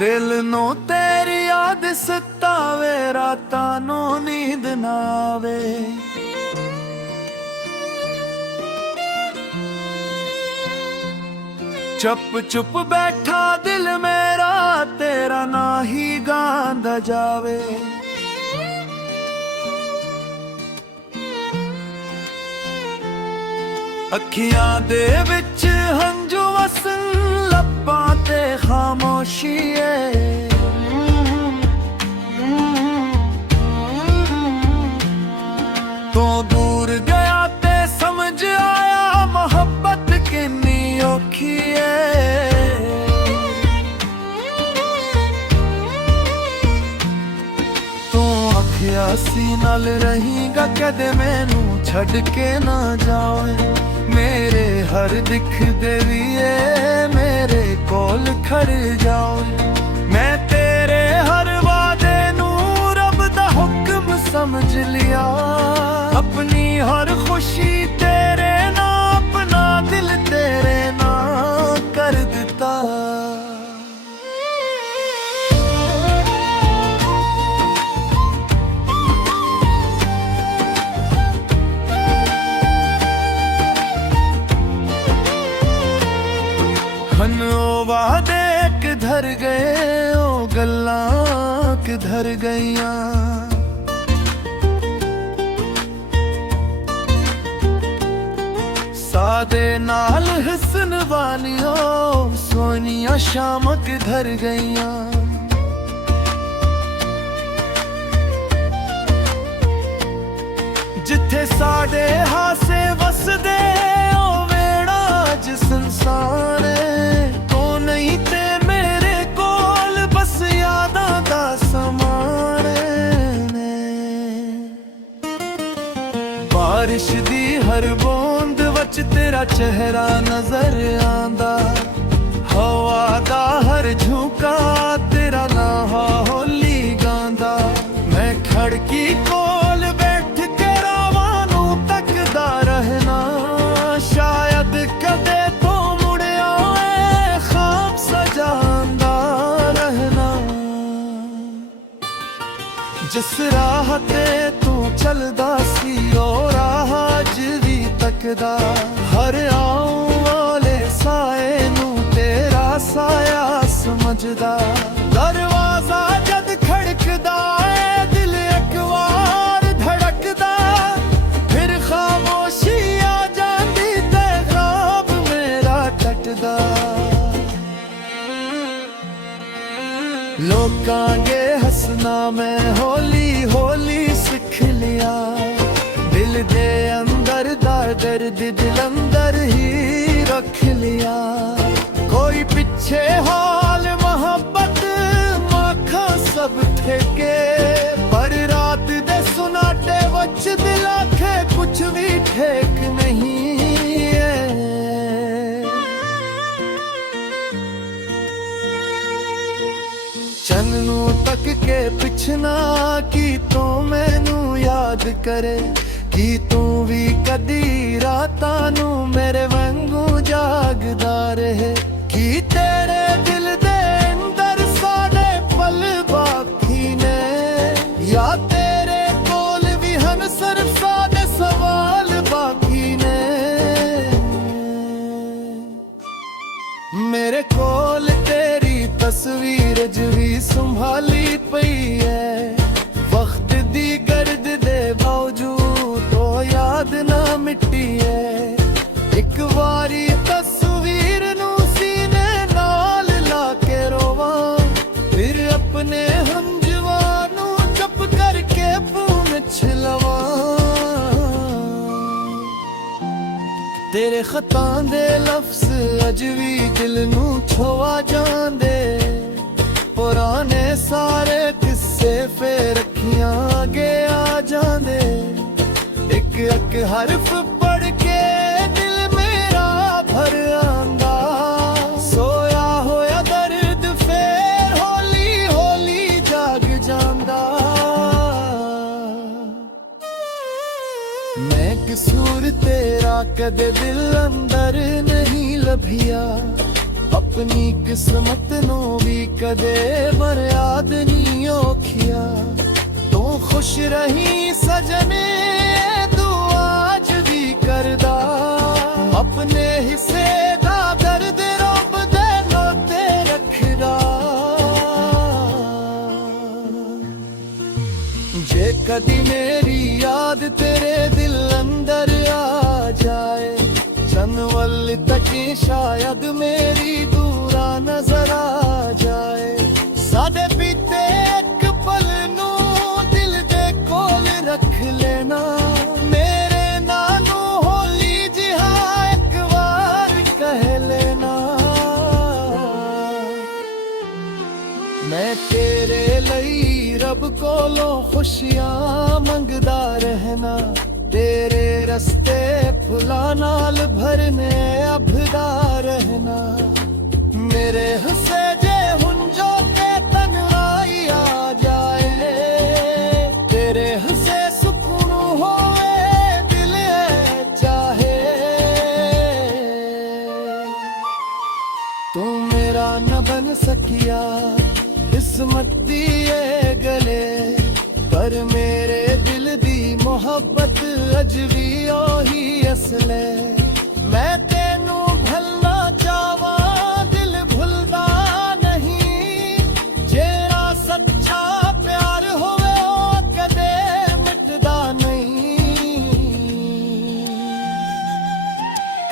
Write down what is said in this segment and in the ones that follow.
दिल नो तेरी याद सतावे, राता नो नींद ना आवे। चुप चुप बैठा दिल मेरा, तेरा ना ही गांदा जावे। अखियां दे विच हंजू वसन, लब्बां ते खामोशी है। तो दूर गया ते समझ आया, मोहब्बत किन्नी औखी है। तू आखिया सी नाल रहीगा, कदे मैनू छड़ के ना जाए। मेरे हर दिख देविए, मेरे कोल खड़ जाओ। मैं तेरे हर वादे नू रब दा हुक्म समझ लिया। अपनी हर खुशी तेरे ना, अपना दिल तेरे ना कर दिता। ओ वादे किधर गए, ओ गल्लां किधर गईयां। सादे नाल हसन वालियो, सोनिया शाम किधर गईयां। जिथे साडे हासे वसदे, ओ वेड़ा अज संसार तो नहीं ते मेरे कोल, बस यादां दा समान ने। बारिश दी हर बूंद वच तेरा चेहरा नजर आंदा। हवा दा हर झोंका तेरा ना होली गांदा। मैं खड़की कोल बैठ के रावां नू तकदा रहना। शायद कदे तो मुड़ आए, ख्वाब सजांदा रहना। जिस राह ते तू चलदा सी, ओ राह अज भी तकदा। हर आऊं वाले साए नू तेरा साया समझदा। दरवाजा जद खड़कदा है, दिल एक वार धड़कदा। फिर खामोशी आ जांदी ते ख्वाब मेरा टटदा। लोकां गे हसना मैं हौली हौली सिख लिया। दिल दे अंदर दा दर्द दिल अंदर ही रख लिया। कोई पिछे हाल मोहब्बत माखा सब ठेके, पर रात दे सुनाटे वच दिल आखे कुछ भी ठेक नहीं है। चन्नू तक के पिछना की तो मैनू याद करे। की तू भी कदी रातां नू मेरे वांगू जागदा रहे। की तेरे दिल दे अंदर साडे पल बाकी ने, या तेरे कोल भी हन सिर्फ साडे सवाल बाकी ने। मेरे कोल तेरी तस्वीर ज भी संभाली पई है। वक्त दी गर्द दे बावजूद तो याद ना मिटी है। एक वारी तस्वीर नू सीने नाल ला के रोवा, फिर अपने हमजवा नू चुप करके पूंछ लवा। तेरे खतां दे लफ्ज अज भी दिल नू छुआ जांदे। पुराने सारे किस्से फिर अखियां अगे आ जांदे। एक एक हरफ पढ़ के दिल मेरा भर आंदा। सोया होया दर्द फिर हौली हौली जाग जांदा। मैं कसूर तेरा कदे दिल अंदर नहीं लभिया। अपनी किस्मत नू भी कदे बर्बाद नहीं औखिया तू खुश रही सजने तू आज भी करदा अपने हिस्से दा दर्द रब दे नाते रखदा जे कदी मेरी याद तेरे दिल अंदर आ जाए चनवल तक शायद मेरी दूरा नजर आ जाए सादे पीते एक पल नू दिल दे कोल रख लेना मेरे नानू होली जिहा एक बार कह लेना मैं तेरे लई रब कोलों खुशियां मंगदा रहना तेरे रस्ते फुला नाल भरने अभदा रहना मेरे हुस्से जे हुंजो के तन्हाई आ जाए तेरे हुस्से सुकून होए दिल चाहे तू मेरा न बन सकिया किस्मत दिए गले पर मेरे दिल दी मोहब्बत अज भी ओही असले मैं तेनू भलना चावा दिल भुलदा नहीं जेरा सच्चा प्यार होवे ओ कदे मिटदा नहीं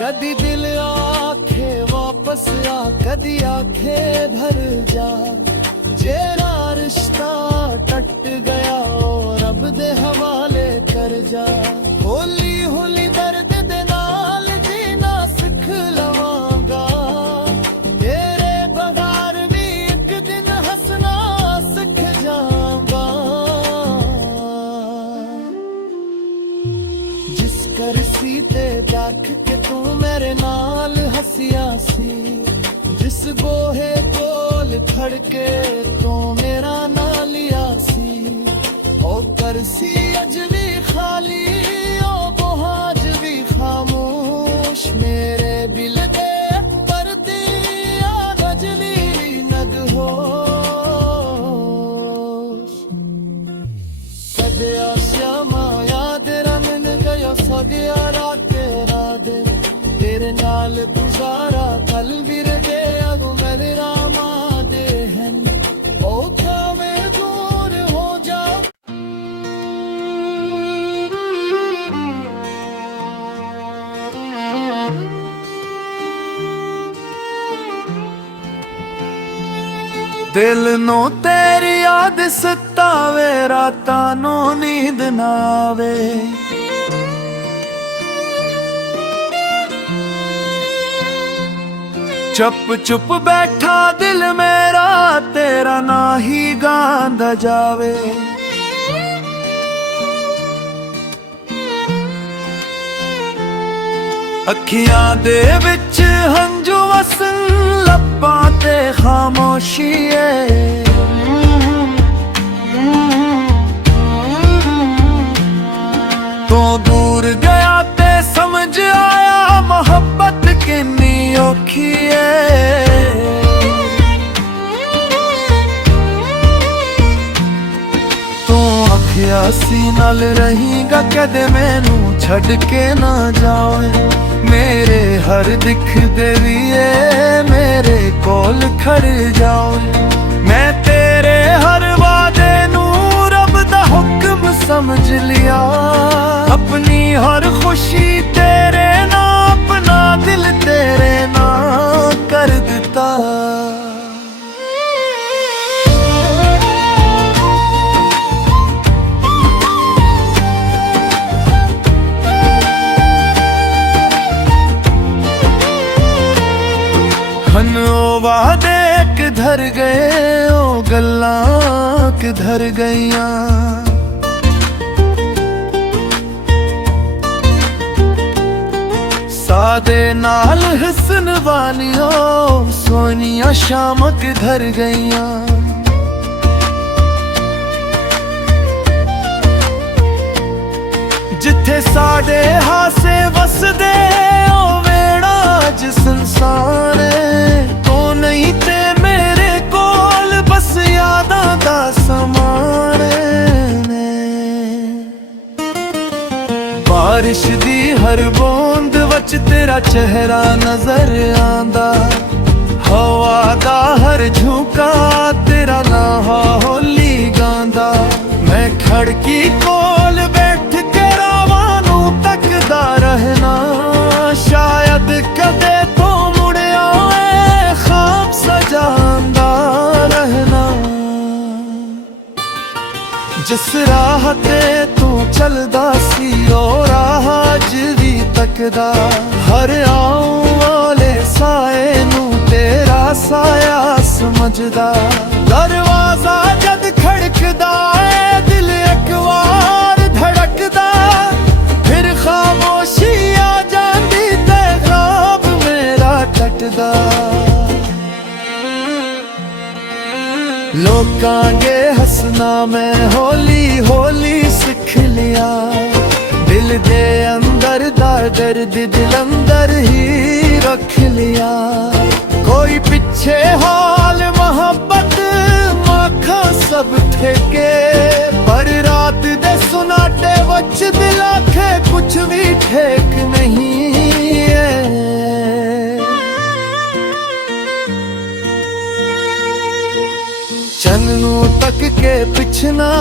कदी दिल आखे वापस आ कदी आखे भर जा जेरा रिश्ता टट गया और रब दे हवाले कर जा होली होली दर्द दे नाल जीना सिख लवांगा तेरे बगैर भी एक दिन हंसना सिख जाऊंगा जिस कर सी ते देख के तू मेरे नाल हंसिया सी जिस गोहे कोल खड़के तू मेरा ना लिया सी ओ करसी अज भी खाली ओ बोहाज भी खामोश मेरे बिल दे परती आ गजली नग होश सदया श्यामा याद रमन गयो सगया रात रात तेरे नाल गुजारा कल विर दे अगो मेरे रामा दे हैं ओ खावे दूर हो जा दिल नो तेरी याद सतावे रातां नो नींद ना आवे चुप चुप बैठा दिल मेरा तेरा ना ही गांदा जावे अखियां दे विच हंजू वसन लब्बां ते खामोशी है तो दूर गया ते समझ आया मोहब्बत किन्नी औखी है तू आखिया सी नाल रहीगा कदे मैनू छड़ के ना जावे मेरे हर दिख देविए मेरे कोल खड़ जाओ मैं तेरे हर वादे नू रब दा हुक्म समझ लिया अपनी हर खुशी तेरे ना अपना दिल तेरे ना कर दिता वादे किधर गए ओ गल्लां किधर गईयां सादे नाल हसन वालियो सोनिया शाम किधर गईयां जिथे साडे हासे वसदे ओ वेड़ा ज संसार कौन बारिश दी हर बूंद वच तेरा चेहरा नजर आंदा, हवा दा हर झोंका तेरा नाम होली गांदा। मैं खड़की कोल बैठ के रावां नूं तकदा रहना, शायद कदे तो मुड़ आए ख्वाब सजांदा रहना। जिस राह ते तू चलदा सी ओ राह अज भी तकदा, हर आऊं वाले साए नूं तेरा साया समझदा। दरवाजा जद खड़कदा है दिल एक बार धड़कदा, फिर खामोशी आ जांदी ते ख्वाब मेरा टटदा। लोकां दे हसना मैं हौली हौली सिख लिया, दिल दे अंदर दा दर्द दिल अंदर ही रख लिया। कोई पिछे हाल मोहब्बत माखा सब ठेके, पर रात दे सुनाटे वच दिल आखे कुछ भी ठेक नहीं है। चन्नू तक के पिछना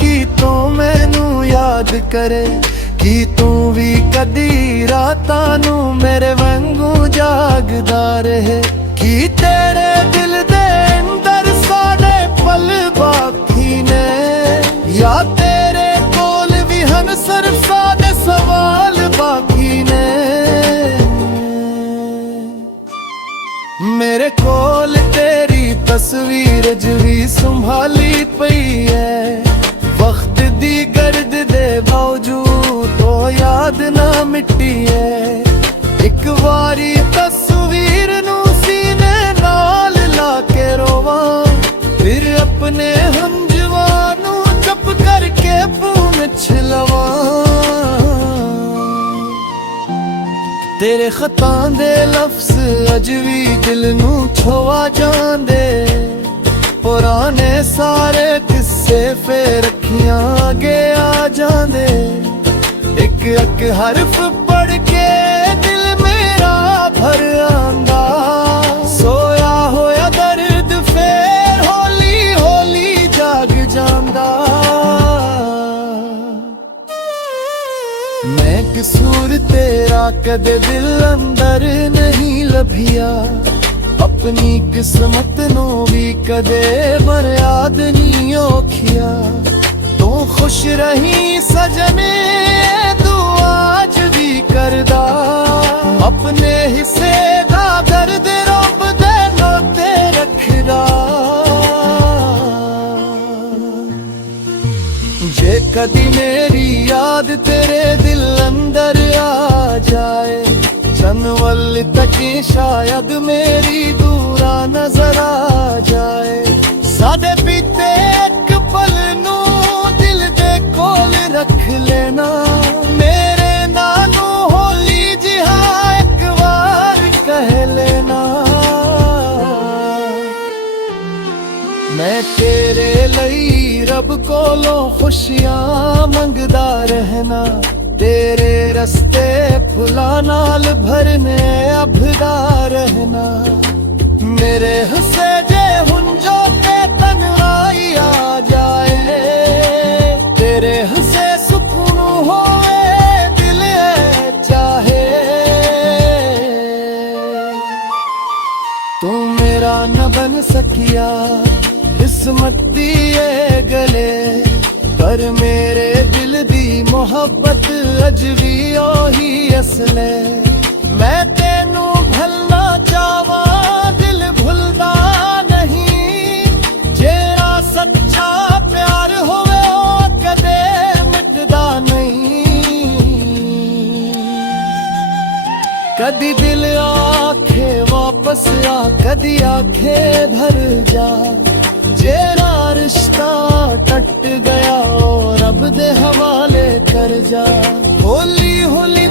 की तो मैनू याद करे, की तू भी कदी रातां नू मेरे वांगू जागदा रहे। की तेरे दिल दे अंदर साडे पल बाकी ने, या तेरे कोल भी हन सिर्फ साडे सवाल बाकी ने। मेरे कोल तेरी तस्वीर जवी संभाली पई है, वक्त दी गर्द दे बावजूद तो याद ना मिटी है। एक वारी तस्वीर नू सीने नाल ला के रोवा, फिर अपने हम जवानू चुप करके पूछ लवा। तेरे खतां दे लफ्ज अज भी दिल नू छुआ जांदे, पुराने सारे किस्से फिर अखियां अगे आ जांदे। एक एक हरफ पढ़ के दिल मेरा भर आंदा, सोया होया दर्द फिर हौली हौली जाग जांदा। मैं कसूर तेरा कदे दिल अंदर नहीं लभिया, अपनी किस्मत नू भी कदे मर्याद नहीं औखिया। तू खुश रही सजने तू आज भी करदा, अपने हिस्से दा दर्द रब दे नाते रखदा। जे कदी मेरी याद तेरे दिल अंदर आ जाए, चनवल तक शायद मेरी दूरा नजर आ जाए। सादे पीते एक पल नू दिल दे कोल रख लेना, मेरे नानू होली जिहा एक बार कह लेना। मैं तेरे लई रब कोलों खुशियां मंगदा रहना, तेरे रस्ते फुला नाल भरने अभदा रहना। मेरे हुस्से जे हुंजो के तन्हाई आ जाए, तेरे हुस्से सुकून होए दिल चाहे। तू मेरा न बन सकिया किस्मत दिए गले, पर मेरे दिल दी मोहब्बत अज भी ओही असले। मैं तेनू भलना चावा दिल भुलदा नहीं, जेरा सच्चा प्यार होवे ओ कदे मिटदा नहीं। कदी दिल आखे वापस आ, कदी आखे भर जा। जेरा रिश्ता टट गया और रब दे हवाले कर जा। होली होली